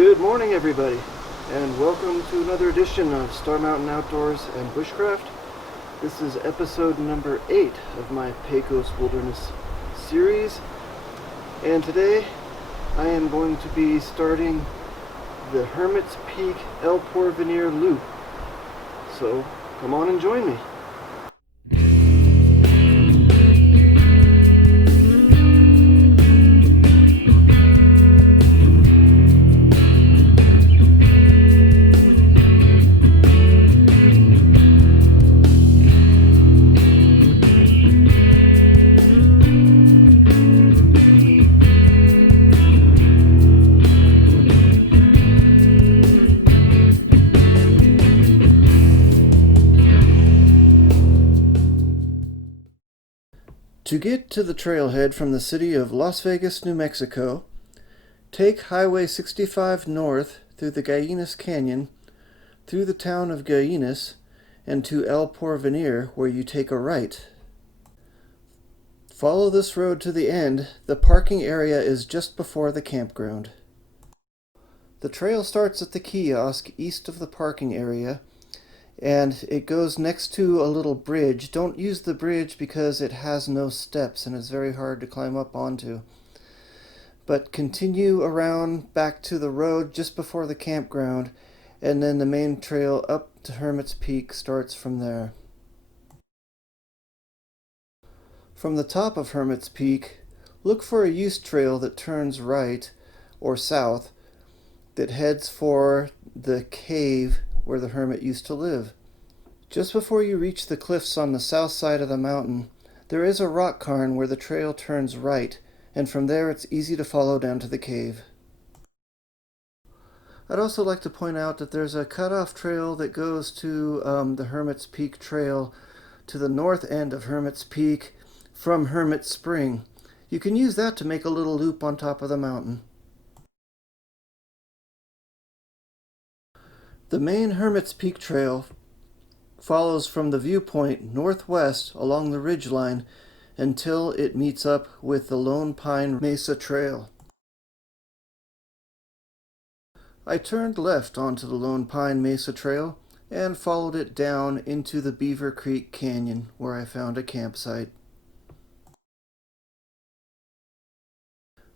Good morning, everybody, and welcome to another edition of Star Mountain Outdoors and Bushcraft. This is episode number 8 of my Pecos Wilderness series, and today I am going to be starting the Hermit's Peak El Porvenir Loop. So come on and join me. To get to the trailhead from the city of Las Vegas, New Mexico, take Highway 65 north through the Gallinas Canyon, through the town of Gallinas, and to El Porvenir, where you take a right. Follow this road to the end. The parking area is just before the campground. The trail starts at the kiosk east of the parking area, and it goes next to a little bridge. Don't use the bridge because it has no steps and it's very hard to climb up onto. But continue around back to the road just before the campground, and then the main trail up to Hermit's Peak starts from there. From the top of Hermit's Peak, look for a use trail that turns right or south that heads for the cave where the hermit used to live. Just before you reach the cliffs on the south side of the mountain, there is a rock cairn where the trail turns right, and from there it's easy to follow down to the cave. I'd also like to point out that there's a cutoff trail that goes to the Hermit's Peak Trail to the north end of Hermit's Peak from Hermit Spring. You can use that to make a little loop on top of the mountain. The main Hermit's Peak Trail follows from the viewpoint northwest along the ridgeline until it meets up with the Lone Pine Mesa Trail. I turned left onto the Lone Pine Mesa Trail and followed it down into the Beaver Creek Canyon, where I found a campsite.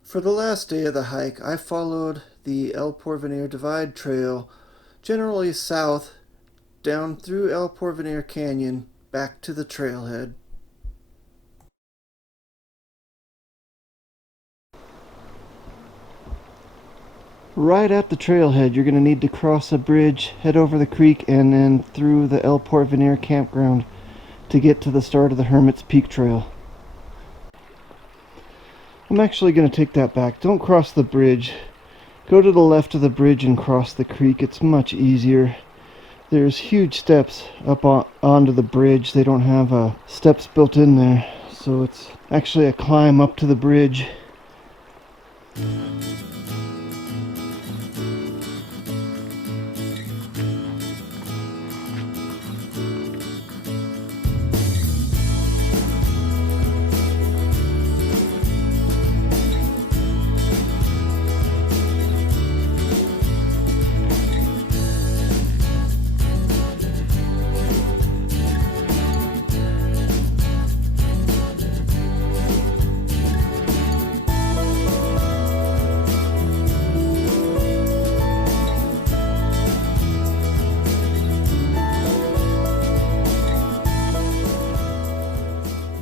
For the last day of the hike, I followed the El Porvenir Divide Trail generally south, down through El Porvenir Canyon, back to the trailhead. Right at the trailhead, you're going to need to cross a bridge, head over the creek, and then through the El Porvenir campground to get to the start of the Hermit's Peak Trail. I'm actually going to take that back. Don't cross the bridge. Go to the left of the bridge and cross the creek. It's much easier. There's huge steps up onto the bridge. They don't have steps built in there, so it's actually a climb up to the bridge.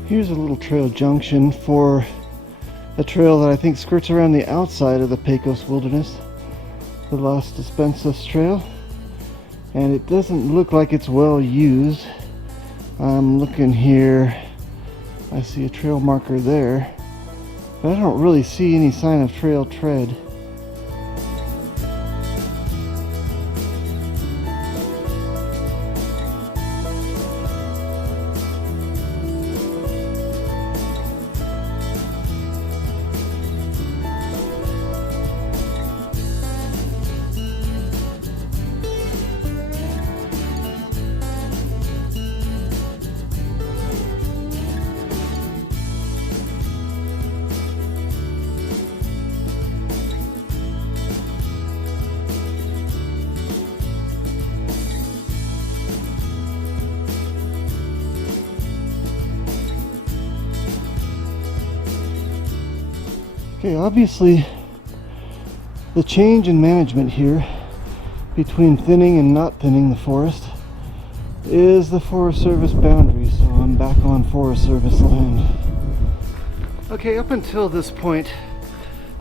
Here's a little trail junction for a trail that I think skirts around the outside of the Pecos Wilderness, the Las Despensas Trail, and it doesn't look like it's well used. I'm looking here, I see a trail marker there, but I don't really see any sign of trail tread. Okay, obviously the change in management here between thinning and not thinning the forest is the Forest Service boundary, so I'm back on Forest Service land. Okay, up until this point,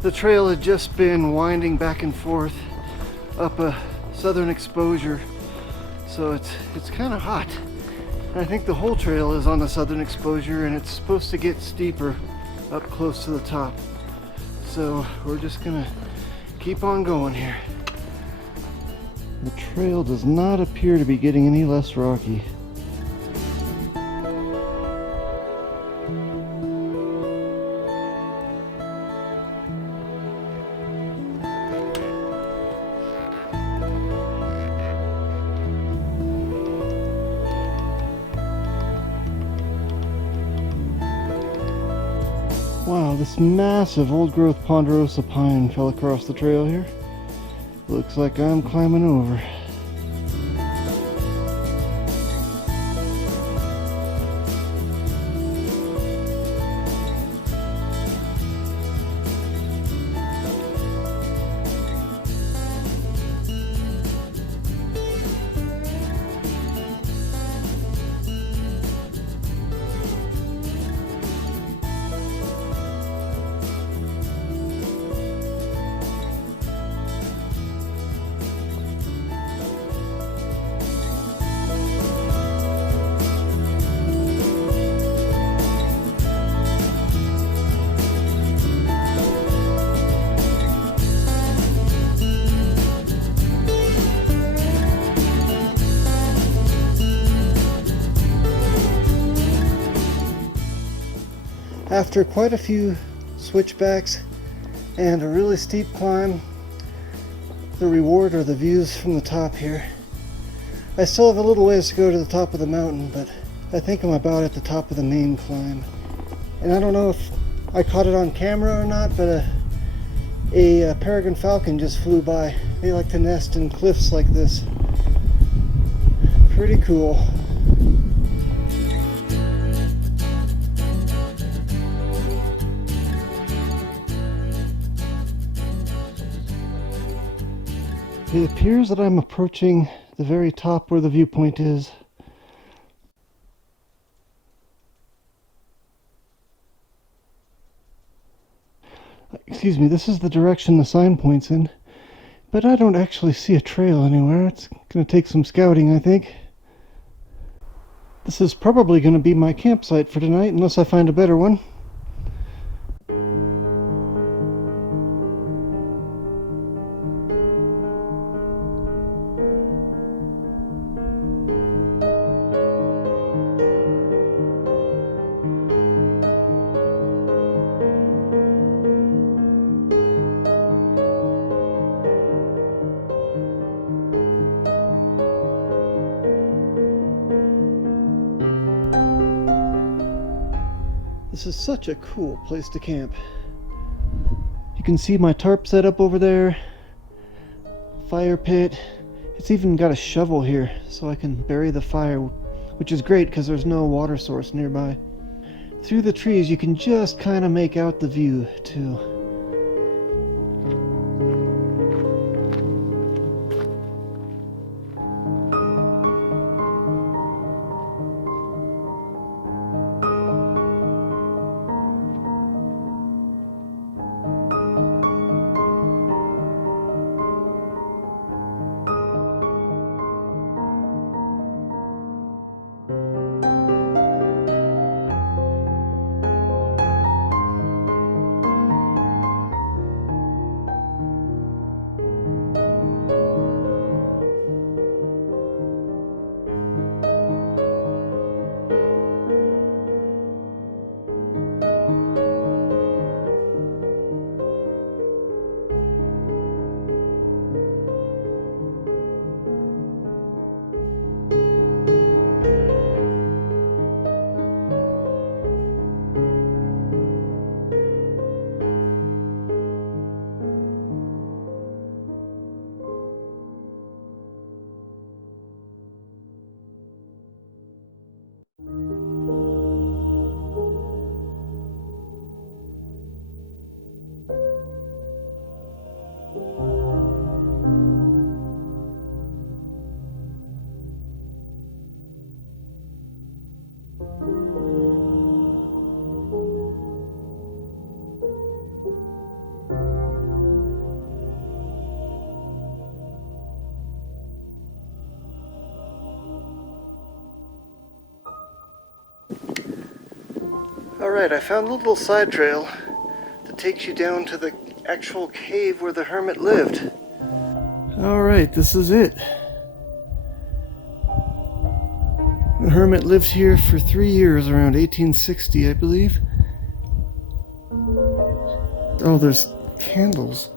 the trail had just been winding back and forth up a southern exposure, so it's kind of hot. I think the whole trail is on the southern exposure, and it's supposed to get steeper up close to the top. So we're just gonna keep on going here. The trail does not appear to be getting any less rocky. Wow, this massive old-growth ponderosa pine fell across the trail here. Looks like I'm climbing over. After quite a few switchbacks and a really steep climb, the reward are the views from the top here. I still have a little ways to go to the top of the mountain, but I think I'm about at the top of the main climb. And I don't know if I caught it on camera or not, but a peregrine falcon just flew by. They like to nest in cliffs like this. Pretty cool. It appears that I'm approaching the very top where the viewpoint is. Excuse me, this is the direction the sign points in, but I don't actually see a trail anywhere. It's going to take some scouting, I think. This is probably going to be my campsite for tonight, unless I find a better one. This is such a cool place to camp. You can see my tarp set up over there, fire pit. It's even got a shovel here so I can bury the fire, which is great because there's no water source nearby. Through the trees you can just kind of make out the view too. Alright, I found a little side trail that takes you down to the actual cave where the hermit lived. Alright, this is it. The hermit lived here for 3 years, around 1860, I believe. Oh, there's candles.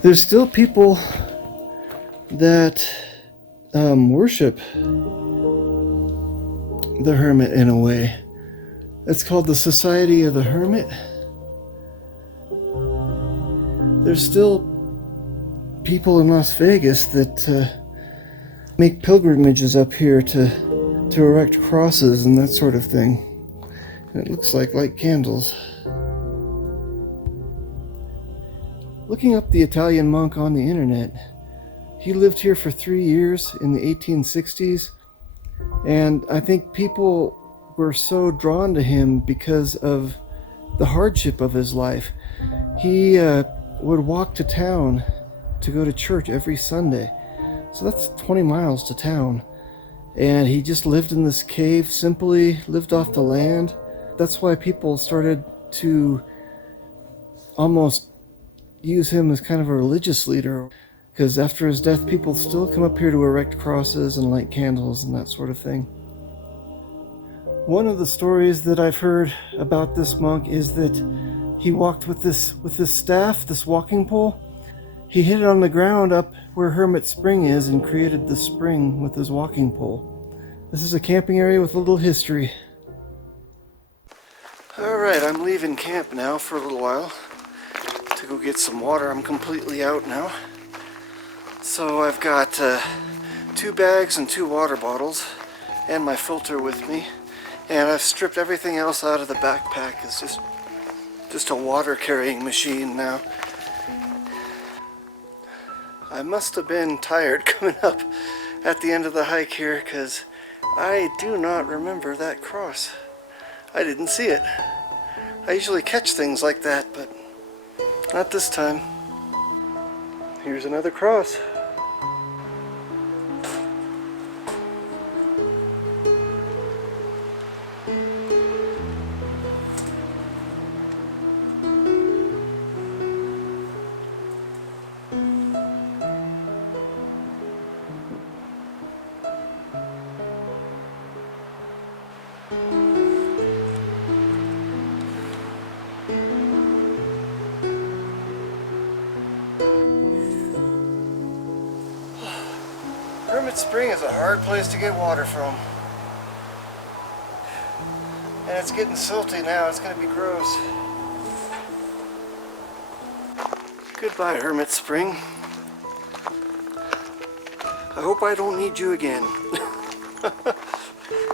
There's still people that worship the hermit in a way. It's called the Society of the Hermit. There's still people in Las Vegas that make pilgrimages up here to erect crosses and that sort of thing. And it looks like light candles. Looking up the Italian monk on the internet, he lived here for 3 years in the 1860s, and I think people were so drawn to him because of the hardship of his life. He would walk to town to go to church every Sunday, so that's 20 miles to town, and he just lived in this cave, simply lived off the land. That's why people started to almost use him as kind of a religious leader, because after his death people still come up here to erect crosses and light candles and that sort of thing. One of the stories that I've heard about this monk is that he walked with this staff, this walking pole. He hit it on the ground up where Hermit Spring is and created the spring with his walking pole. This is a camping area with a little history. Alright, I'm leaving camp now for a little while to go get some water. I'm completely out now. So I've got 2 bags and 2 water bottles and my filter with me. And I've stripped everything else out of the backpack. It's just a water carrying machine now. I must have been tired coming up at the end of the hike here, because I do not remember that cross. I didn't see it. I usually catch things like that, but not this time. Here's another cross. Hermit Spring is a hard place to get water from. And it's getting silty now, it's going to be gross. Goodbye, Hermit Spring. I hope I don't need you again.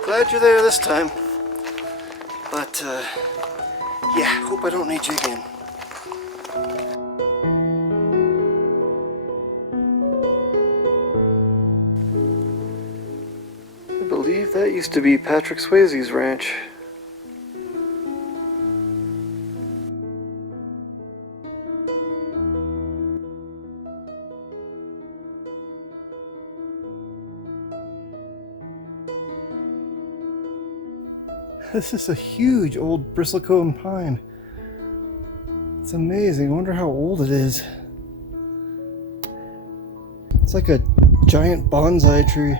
Glad you're there this time. But, yeah, hope I don't need you again. I believe that used to be Patrick Swayze's ranch. This is a huge old bristlecone pine. It's amazing. I wonder how old it is. It's like a giant bonsai tree.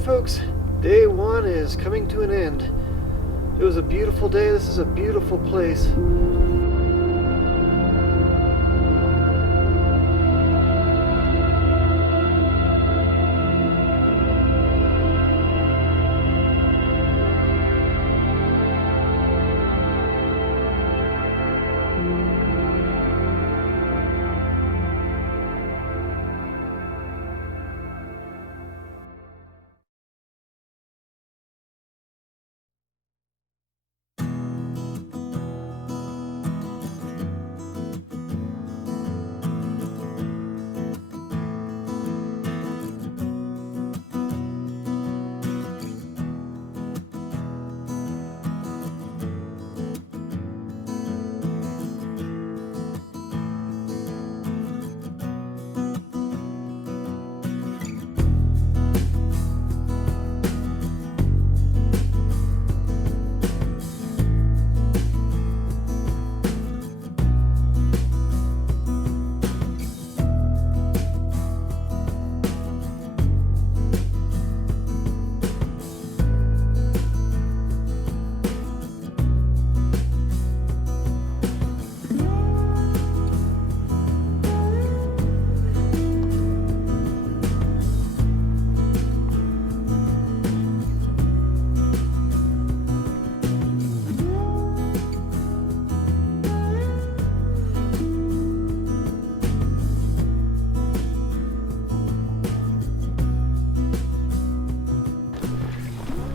Alright folks, day one is coming to an end. It was a beautiful day. This is a beautiful place.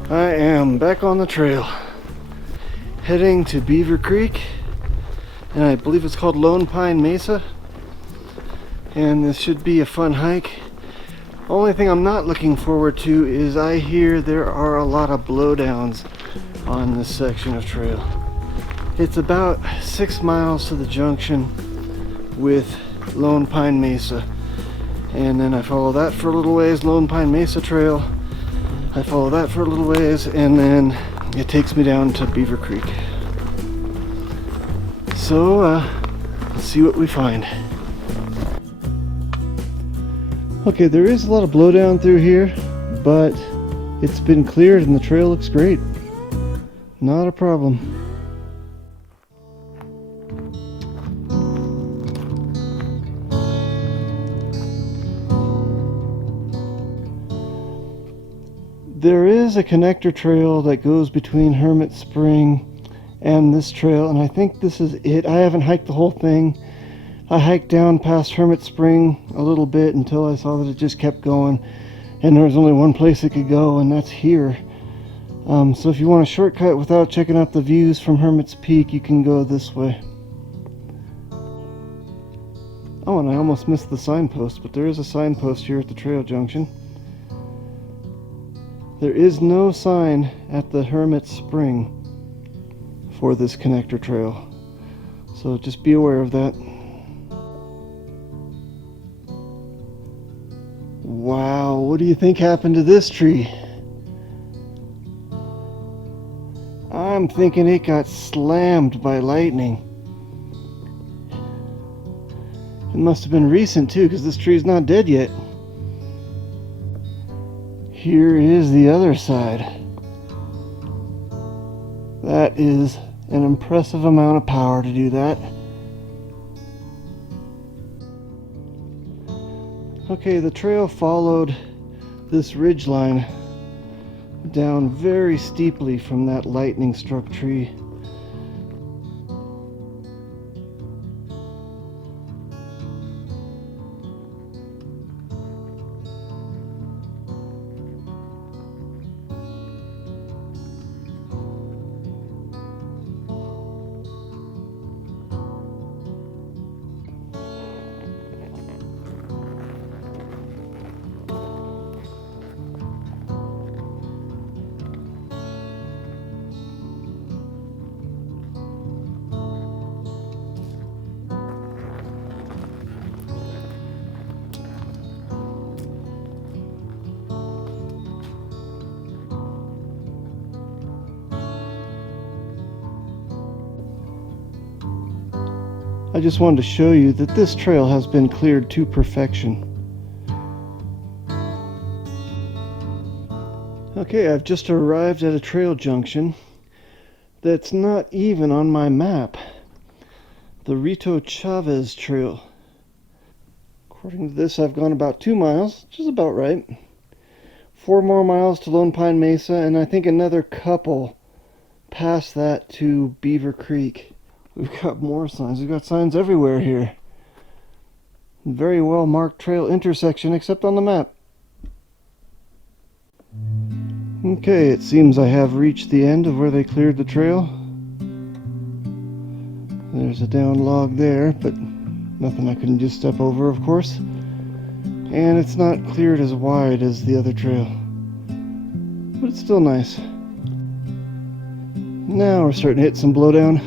I am back on the trail, heading to Beaver Creek, and I believe it's called Pine Mesa, and this should be a fun hike. Only thing I'm not looking forward to is I hear there are a lot of blowdowns on this section of trail. It's about 6 miles to the junction with Lone Pine Mesa, and then I follow that for a little ways, Lone Pine Mesa Trail. I follow that for a little ways, and then it takes me down to Beaver Creek. So, let's see what we find. Okay, there is a lot of blowdown through here, but it's been cleared and the trail looks great. Not a problem. There is a connector trail that goes between Hermit Spring and this trail, and I think this is it. I haven't hiked the whole thing. I hiked down past Hermit Spring a little bit until I saw that it just kept going, and there was only one place it could go, and that's here. So if you want a shortcut without checking out the views from Hermit's Peak, you can go this way. Oh, and I almost missed the signpost, but there is a signpost here at the trail junction. There is no sign at the Hermit Spring for this connector trail, so just be aware of that. Wow, what do you think happened to this tree? I'm thinking it got slammed by lightning. It must have been recent too, because this tree's not dead yet. Here is the other side. That is an impressive amount of power to do that. Okay, the trail followed this ridge line down very steeply from that lightning struck tree. I just wanted to show you that this trail has been cleared to perfection. Okay, I've just arrived at a trail junction that's not even on my map. The Rito Chavez Trail. According to this, I've gone about 2 miles, which is about right. 4 more miles to Lone Pine Mesa, and I think another couple past that to Beaver Creek. We've got more signs. We've got signs everywhere here. Very well marked trail intersection, except on the map. Okay, it seems I have reached the end of where they cleared the trail. There's a down log there, but nothing I couldn't just step over, of course. And it's not cleared as wide as the other trail, but it's still nice. Now we're starting to hit some blowdown.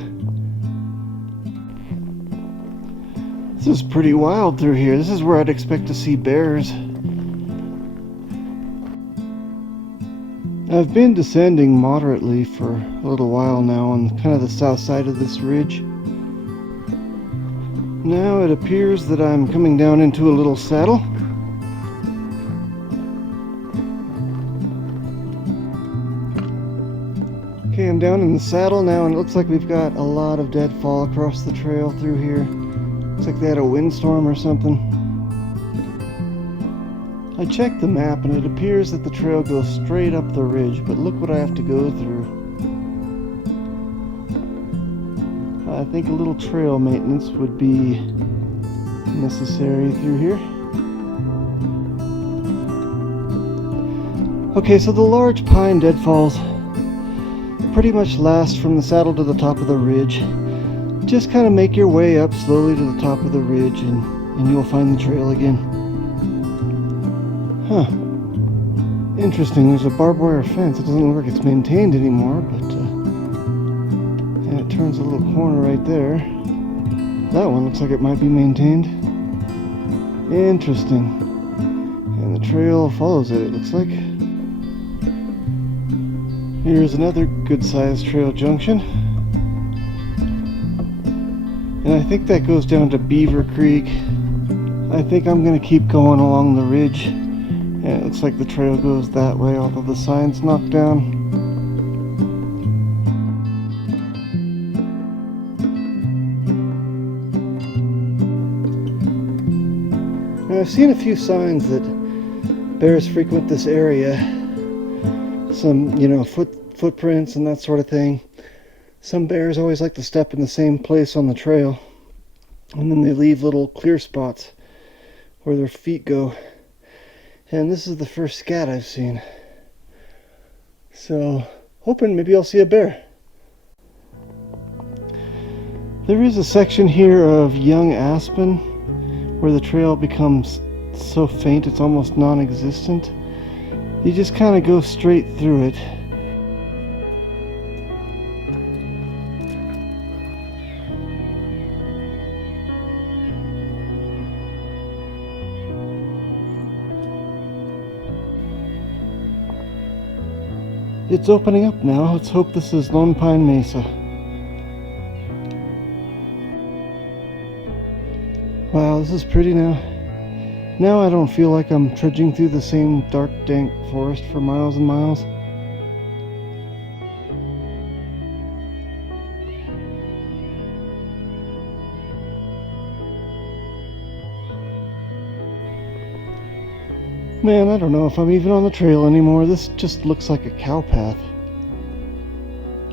This is pretty wild through here. This is where I'd expect to see bears. I've been descending moderately for a little while now on kind of the south side of this ridge. Now it appears that I'm coming down into a little saddle. Okay, I'm down in the saddle now, and it looks like we've got a lot of deadfall across the trail through here. Looks like they had a windstorm or something. I checked the map and it appears that the trail goes straight up the ridge, but look what I have to go through. I think a little trail maintenance would be necessary through here. Okay, so the large pine deadfalls pretty much last from the saddle to the top of the ridge. Just kind of make your way up slowly to the top of the ridge and you'll find the trail again. Huh. Interesting, there's a barbed wire fence. It doesn't look like it's maintained anymore, but and it turns a little corner right there. That one looks like it might be maintained. Interesting. And the trail follows it looks like. Here's another good-sized trail junction. And I think that goes down to Beaver Creek. I think I'm going to keep going along the ridge. And it looks like the trail goes that way, although the sign's knocked down. Now, I've seen a few signs that bears frequent this area. Some, footprints and that sort of thing. Some bears always like to step in the same place on the trail, and then they leave little clear spots where their feet go. And this is the first scat I've seen. So, hoping maybe I'll see a bear. There is a section here of young aspen where the trail becomes so faint it's almost non-existent. You just kind of go straight through it. It's opening up now. Let's hope this is Lone Pine Mesa. Wow, this is pretty now. Now I don't feel like I'm trudging through the same dark, dank forest for miles and miles. Man, I don't know if I'm even on the trail anymore. This just looks like a cow path.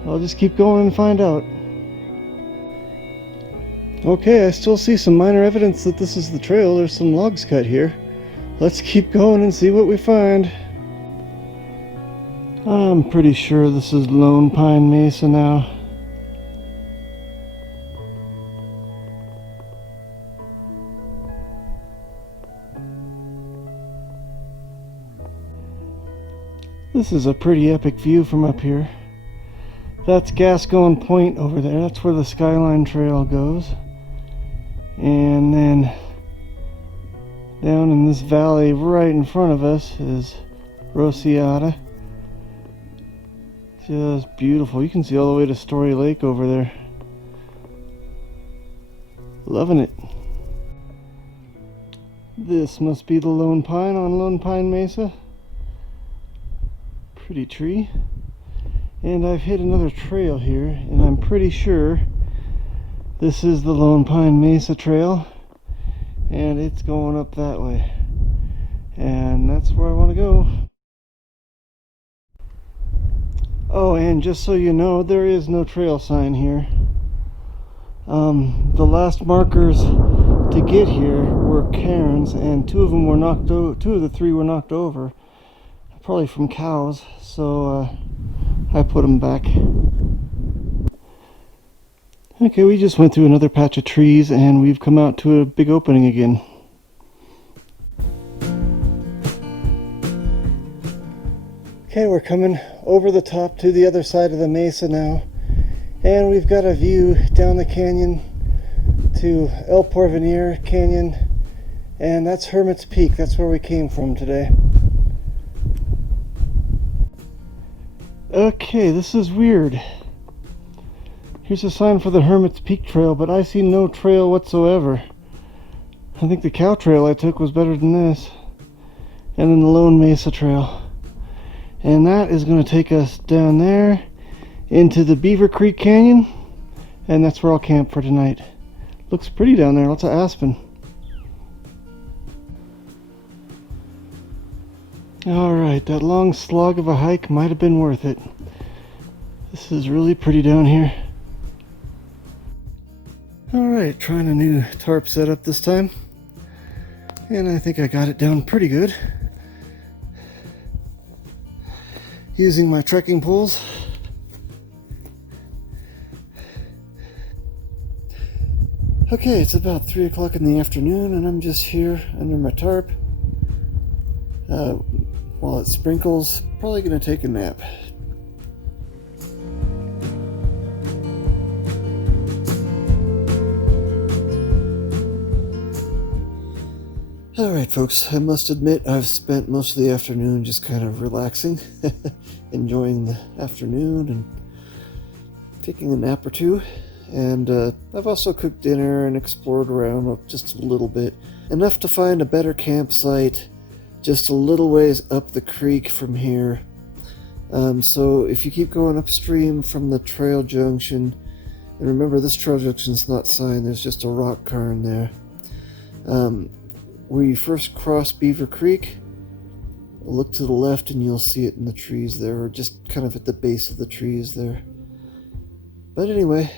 I'll just keep going and find out. Okay, I still see some minor evidence that this is the trail. There's some logs cut here. Let's keep going and see what we find. I'm pretty sure this is Lone Pine Mesa now. This is a pretty epic view from up here. That's Gascon Point over there. That's where the Skyline Trail goes. And then down in this valley right in front of us is Rosciata. Just beautiful. You can see all the way to Story Lake over there. Loving it. This must be the Lone Pine on Lone Pine Mesa. Pretty tree. And I've hit another trail here, and I'm pretty sure this is the Lone Pine Mesa trail, and it's going up that way. And that's where I want to go. Oh, and just so you know, there is no trail sign here. The last markers to get here were cairns, and two of the three were knocked over, probably from cows. So I put them back. Okay, we just went through another patch of trees, and we've come out to a big opening again. Okay, we're coming over the top to the other side of the mesa now, and we've got a view down the canyon to El Porvenir Canyon, and that's Hermit's Peak. That's where we came from today. Okay, this is weird. Here's a sign for the Hermit's Peak trail, but I see no trail whatsoever. I think the cow trail I took was better than this. And then the Lone Mesa trail. And that is going to take us down there into the Beaver Creek Canyon, and that's where I'll camp for tonight. Looks pretty down there, lots of aspen. Alright, that long slog of a hike might have been worth it. This is really pretty down here. Alright, trying a new tarp setup this time, and I think I got it down pretty good. Using my trekking poles. Okay, it's about 3 o'clock in the afternoon, and I'm just here under my tarp while it sprinkles. Probably gonna take a nap. Alright folks, I must admit I've spent most of the afternoon just kind of relaxing, enjoying the afternoon and taking a nap or two. And I've also cooked dinner and explored around just a little bit. Enough to find a better campsite just a little ways up the creek from here. So if you keep going upstream from the trail junction, and remember this trail junction's not signed, there's just a rock cairn there. Where you first cross Beaver Creek, look to the left and you'll see it in the trees there, or just kind of at the base of the trees there. But anyway,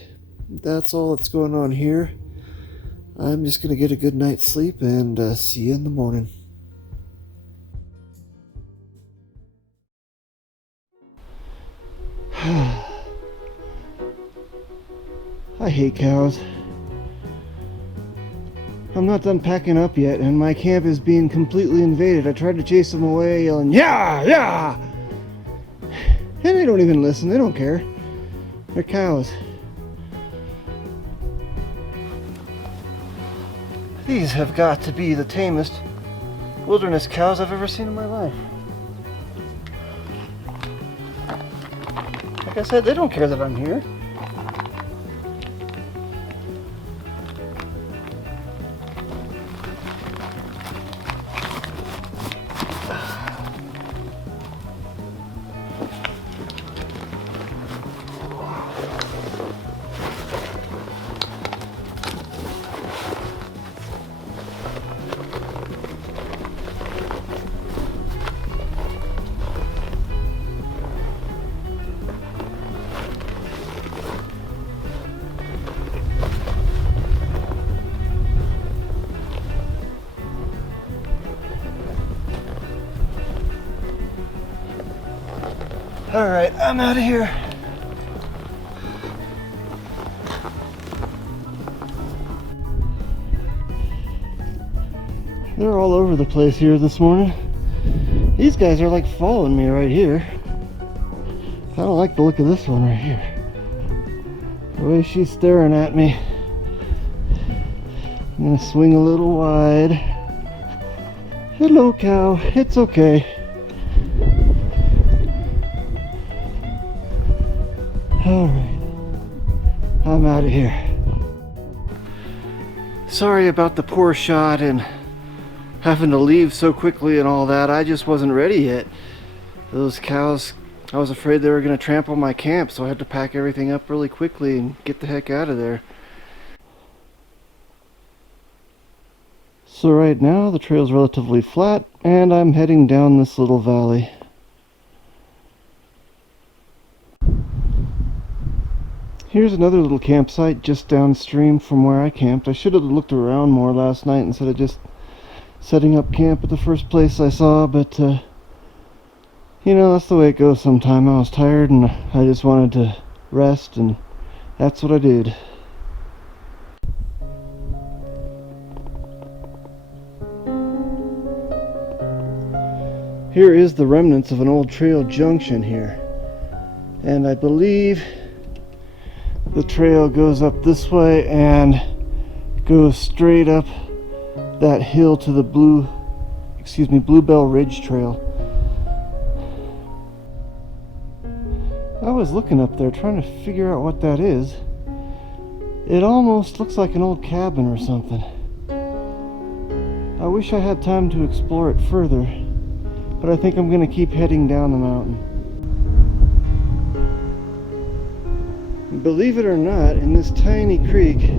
that's all that's going on here. I'm just going to get a good night's sleep and see you in the morning. I hate cows. I'm not done packing up yet, and my camp is being completely invaded. I tried to chase them away, yelling, "Yeah, yeah!" And they don't even listen. They don't care. They're cows. These have got to be the tamest wilderness cows I've ever seen in my life. Like I said, they don't care that I'm here. Alright, I'm out of here. They're all over the place here this morning. These guys are like following me right here. I don't like the look of this one right here. The way she's staring at me. I'm gonna swing a little wide. Hello, cow. It's okay. Alright, I'm out of here. Sorry about the poor shot and having to leave so quickly and all that. I just wasn't ready yet. Those cows, I was afraid they were going to trample my camp, so I had to pack everything up really quickly and get the heck out of there. So right now the trail's relatively flat and I'm heading down this little valley. Here's another little campsite just downstream from where I camped. I should have looked around more last night instead of just setting up camp at the first place I saw, but you know, that's the way it goes sometime. I was tired and I just wanted to rest, and that's what I did. Here is the remnants of an old trail junction here, and I believe the trail goes up this way and goes straight up that hill to the Bluebell Ridge Trail. I was looking up there trying to figure out what that is. It almost looks like an old cabin or something. I wish I had time to explore it further, but I think I'm going to keep heading down the mountain. Believe it or not, in this tiny creek,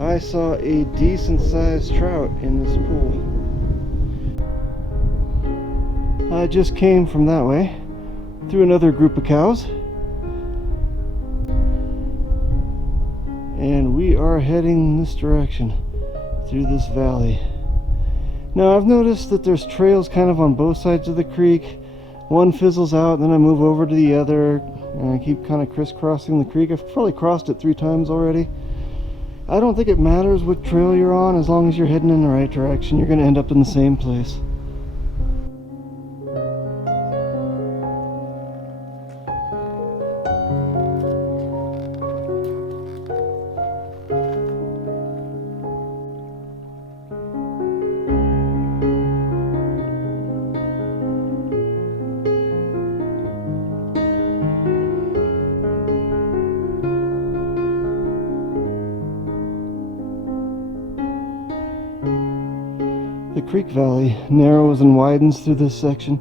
I saw a decent sized trout in this pool. I just came from that way, through another group of cows, and we are heading this direction, through this valley. Now I've noticed that there's trails kind of on both sides of the creek. One fizzles out, and then I move over to the other, and I keep kind of crisscrossing the creek. I've probably crossed it 3 times already. I don't think it matters what trail you're on, as long as you're heading in the right direction. You're going to end up in the same place. The creek valley narrows and widens through this section.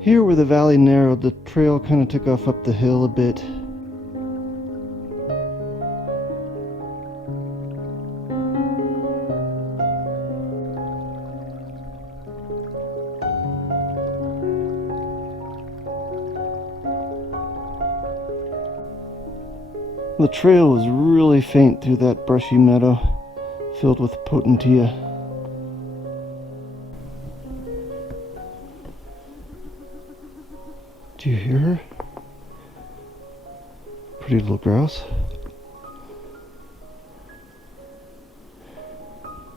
Here where the valley narrowed, the trail kind of took off up the hill a bit. The trail was really faint through that brushy meadow filled with potentia. Do you hear her? Pretty little grouse.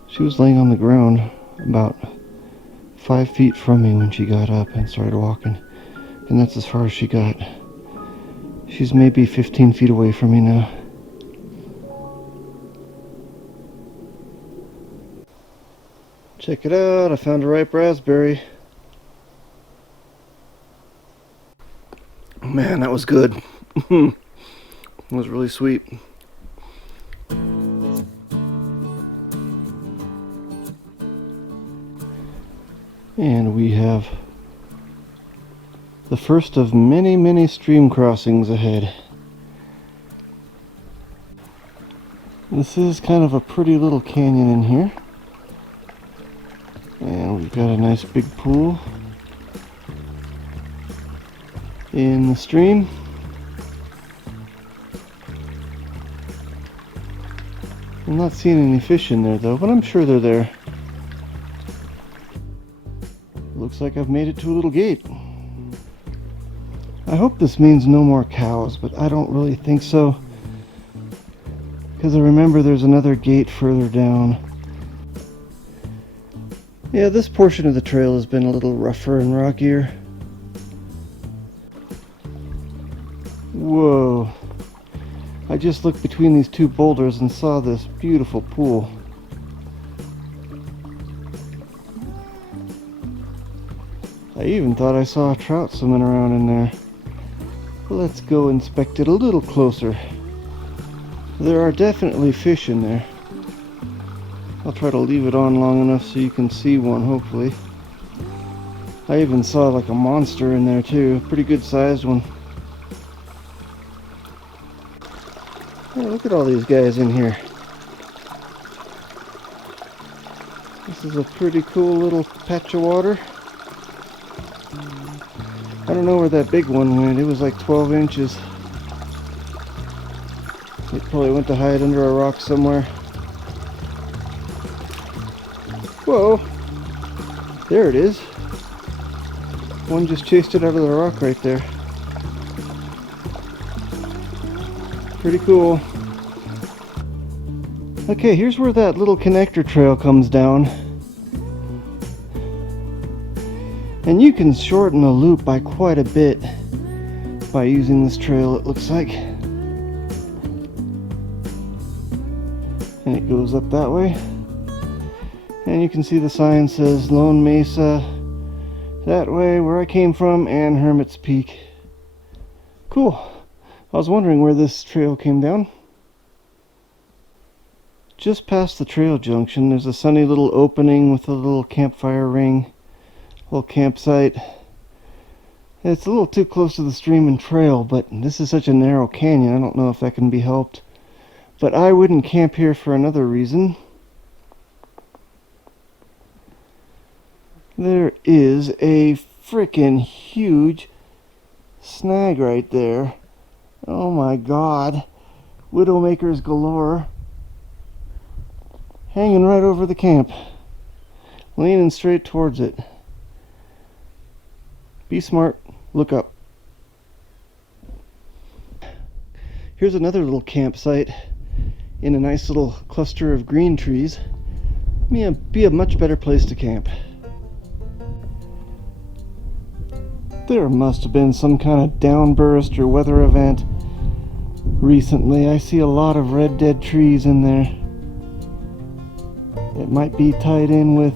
She was laying on the ground about 5 feet from me when she got up and started walking, and that's as far as she got. She's maybe 15 feet away from me now. Check it out, I found a ripe raspberry. Man, that was good. It was really sweet. And we have the first of many, many stream crossings ahead. This is kind of a pretty little canyon in here. And we've got a nice big pool in the stream. I'm not seeing any fish in there though, but I'm sure they're there. Looks like I've made it to a little gate. I hope this means no more cows, but I don't really think so, because I remember there's another gate further down. Yeah, this portion of the trail has been a little rougher and rockier. Whoa. I just looked between these 2 boulders and saw this beautiful pool. I even thought I saw a trout swimming around in there. Let's go inspect it a little closer. There are definitely fish in there. I'll try to leave it on long enough so you can see one, hopefully. I even saw like a monster in there too, pretty good sized one. Yeah, look at all these guys in here. This is a pretty cool little patch of water. I don't know where that big one went. It was like 12 inches. It probably went to hide under a rock somewhere. Whoa! There it is. One just chased it out of the rock right there. Pretty cool. Okay, here's where that little connector trail comes down. And you can shorten the loop by quite a bit by using this trail, it looks like. And it goes up that way. And you can see the sign says Lone Mesa that way, where I came from, and Hermit's Peak. Cool. I was wondering where this trail came down. Just past the trail junction, there's a sunny little opening with a little campfire ring, little campsite. It's a little too close to the stream and trail, but this is such a narrow canyon, I don't know if that can be helped. But I wouldn't camp here for another reason. There is a frickin' huge snag right there. Oh my god. Widowmakers galore. Hanging right over the camp. Leaning straight towards it. Be smart. Look up. Here's another little campsite in a nice little cluster of green trees. Be a much better place to camp. There must have been some kind of downburst or weather event recently. I see a lot of red dead trees in there. It might be tied in with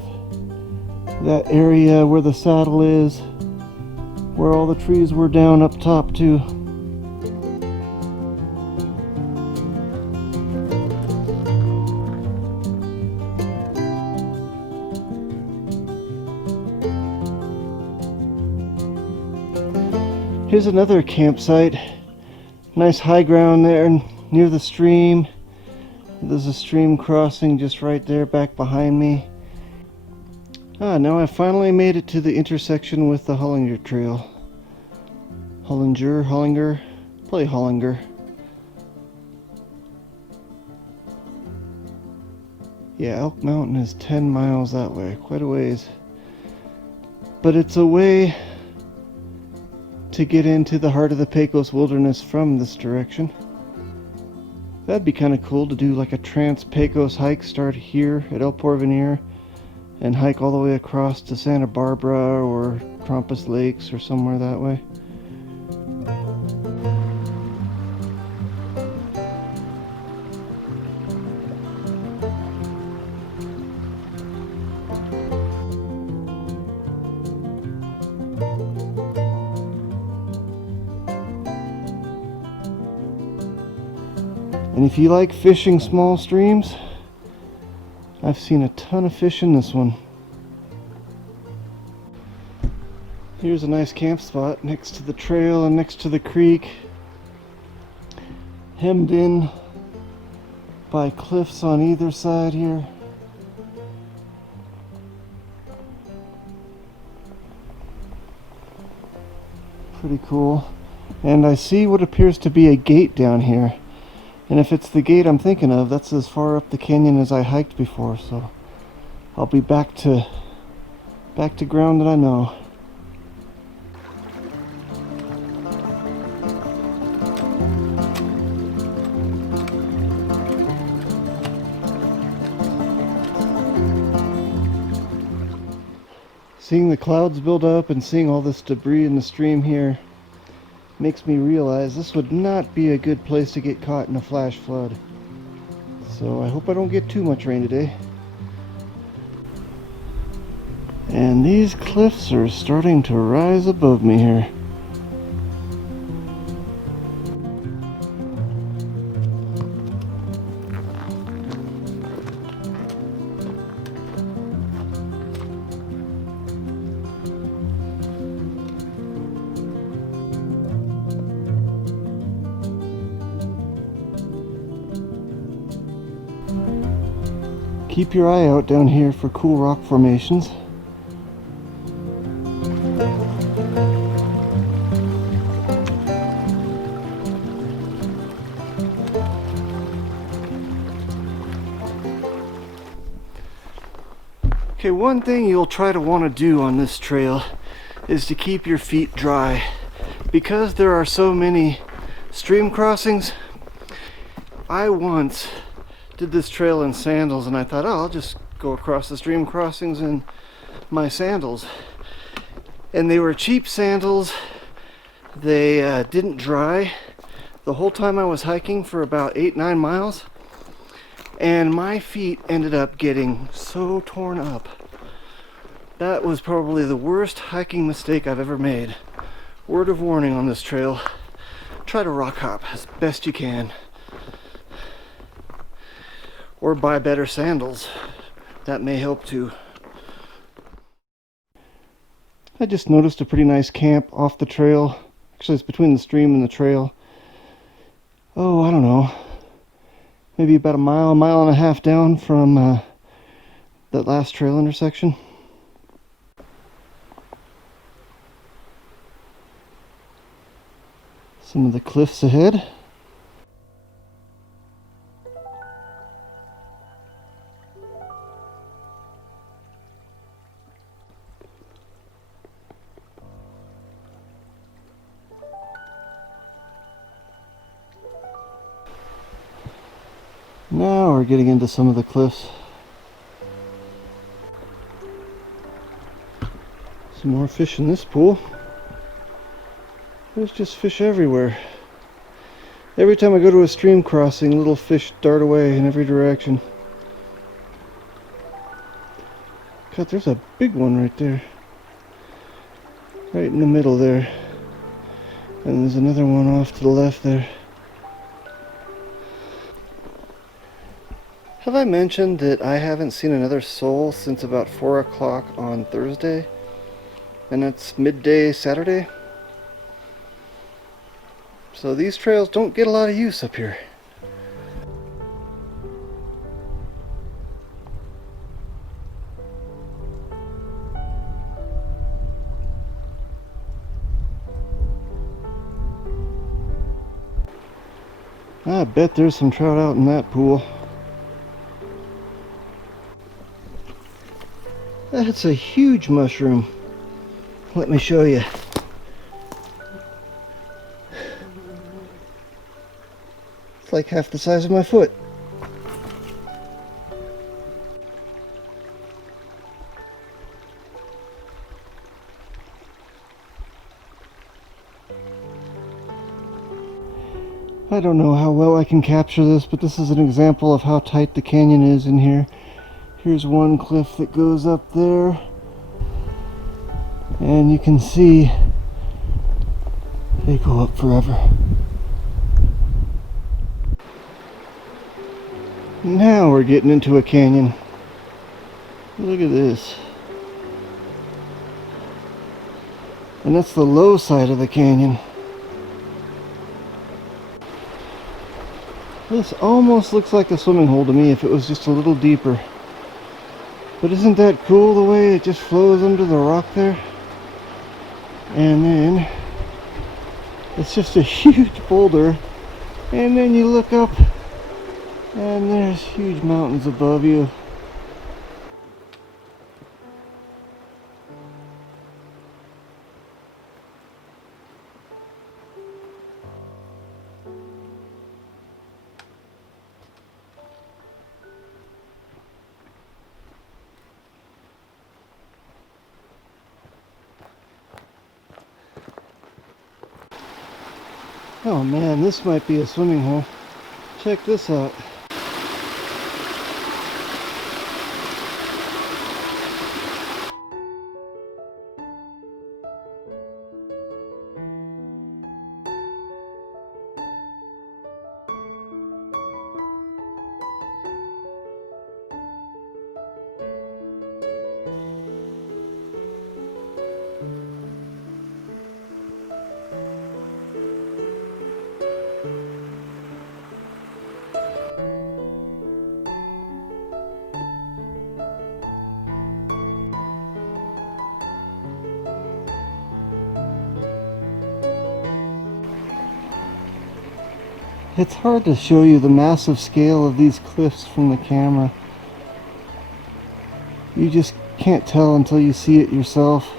that area where the saddle is, where all the trees were down up top too. Here's another campsite. Nice high ground there near the stream. There's a stream crossing just right there back behind me. Now I finally made it to the intersection with the Hollinger Trail. Hollinger, probably Hollinger. Yeah, Elk Mountain is 10 miles that way, quite a ways. But it's a way to get into the heart of the Pecos Wilderness from this direction. That'd be kind of cool to do like a trans-Pecos hike, start here at El Porvenir and hike all the way across to Santa Barbara or Trompas Lakes or somewhere that way. And if you like fishing small streams, I've seen a ton of fish in this one. Here's a nice camp spot next to the trail and next to the creek, hemmed in by cliffs on either side here. Pretty cool. And I see what appears to be a gate down here. And if it's the gate I'm thinking of, that's as far up the canyon as I hiked before, so I'll be back to ground that I know. Seeing the clouds build up and seeing all this debris in the stream here makes me realize this would not be a good place to get caught in a flash flood. So I hope I don't get too much rain today. And these cliffs are starting to rise above me here. Keep your eye out down here for cool rock formations. Okay, one thing you'll try to want to do on this trail is to keep your feet dry. Because there are so many stream crossings, I once did this trail in sandals and I thought, oh, I'll just go across the stream crossings in my sandals. And they were cheap sandals. They didn't dry the whole time I was hiking for about 8-9 miles. And my feet ended up getting so torn up. That was probably the worst hiking mistake I've ever made. Word of warning on this trail. Try to rock hop as best you can. Or buy better sandals. That may help too. I just noticed a pretty nice camp off the trail. Actually, it's between the stream and the trail. Oh, I don't know. Maybe about a mile and a half down from that last trail intersection. Some of the cliffs ahead. Now we're getting into some of the cliffs. Some more fish in this pool. There's just fish everywhere. Every time I go to a stream crossing, little fish dart away in every direction. God, there's a big one right there. Right in the middle there. And there's another one off to the left there. Have I mentioned that I haven't seen another soul since about 4 o'clock on Thursday? And it's midday Saturday? So these trails don't get a lot of use up here. I bet there's some trout out in that pool. That's a huge mushroom. Let me show you. It's like half the size of my foot. I don't know how well I can capture this, but this is an example of how tight the canyon is in here. Here's one cliff that goes up there, and you can see they go up forever. Now we're getting into a canyon. Look at this. And that's the low side of the canyon. This almost looks like a swimming hole to me if it was just a little deeper. But isn't that cool the way it just flows under the rock there? And then it's just a huge boulder. And then you look up and there's huge mountains above you. Oh man, this might be a swimming hole. Check this out. It's hard to show you the massive scale of these cliffs from the camera. You just can't tell until you see it yourself.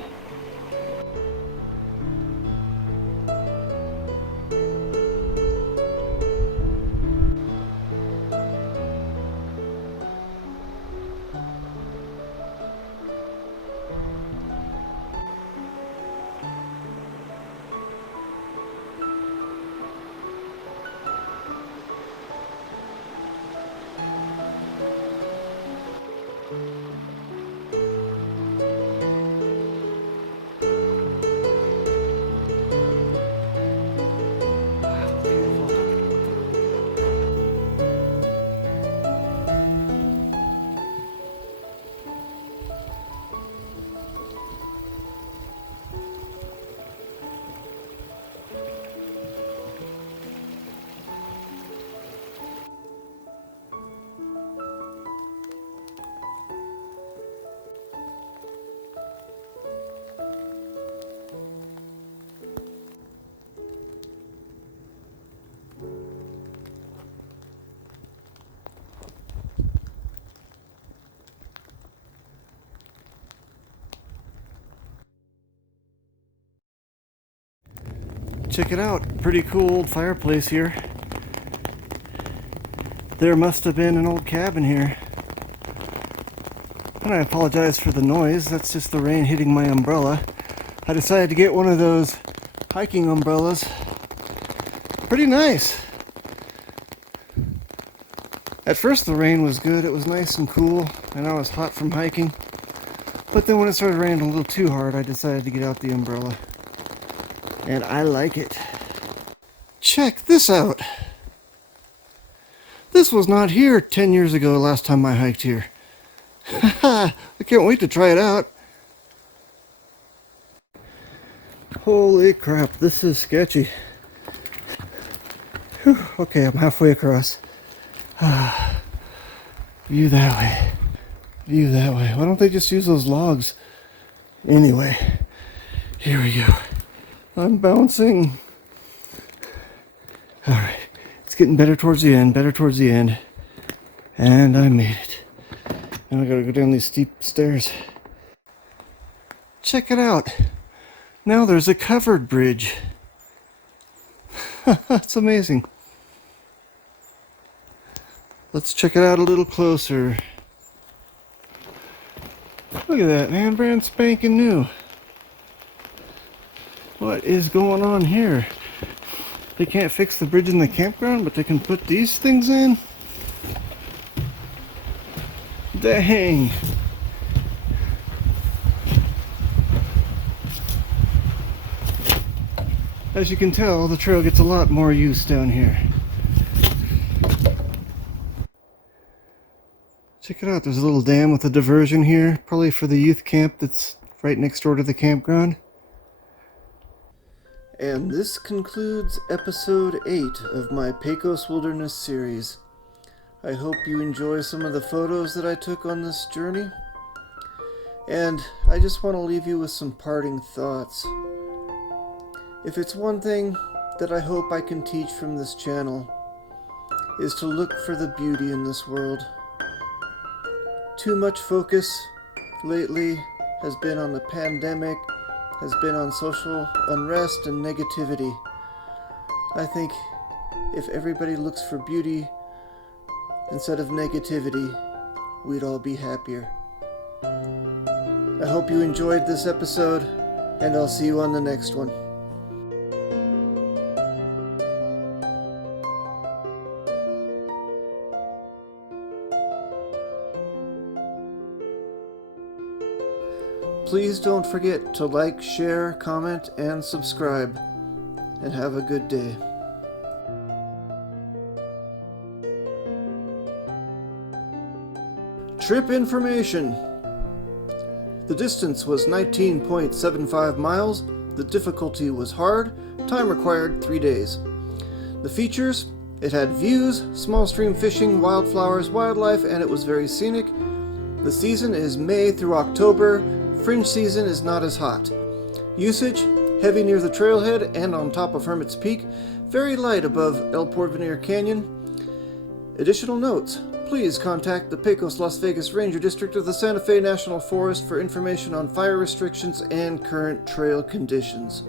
Check it out, pretty cool old fireplace here. There must have been an old cabin here. And I apologize for the noise, that's just the rain hitting my umbrella. I decided to get one of those hiking umbrellas. Pretty nice. At first the rain was good, it was nice and cool, and I was hot from hiking. But then when it started raining a little too hard, I decided to get out the umbrella. And I like it. Check this out. This was not here 10 years ago last time I hiked here. I can't wait to try it out. Holy crap, this is sketchy. Whew, okay, I'm halfway across. View that way. View that way. Why don't they just use those logs? Anyway, here we go. I'm bouncing. Alright, it's getting better towards the end, And I made it. Now I gotta go down these steep stairs. Check it out. Now there's a covered bridge. That's amazing. Let's check it out a little closer. Look at that, man, brand spanking new. What is going on here? They can't fix the bridge in the campground, but they can put these things in? Dang! As you can tell, the trail gets a lot more use down here. Check it out, there's a little dam with a diversion here, probably for the youth camp that's right next door to the campground. And this concludes episode 8 of my Pecos Wilderness series. I hope you enjoy some of the photos that I took on this journey. And I just want to leave you with some parting thoughts. If it's one thing that I hope I can teach from this channel, is to look for the beauty in this world. Too much focus lately has been on the pandemic, has been on social unrest and negativity. I think if everybody looks for beauty instead of negativity, we'd all be happier. I hope you enjoyed this episode, and I'll see you on the next one. Please don't forget to like, share, comment, and subscribe. And have a good day. Trip information. The distance was 19.75 miles. The difficulty was hard. Time required 3 days. The features: it had views, small stream fishing, wildflowers, wildlife, and it was very scenic. The season is May through October. Fringe season is not as hot. Usage: heavy near the trailhead and on top of Hermit's Peak, very light above El Porvenir Canyon. Additional notes: please contact the Pecos Las Vegas Ranger District of the Santa Fe National Forest for information on fire restrictions and current trail conditions.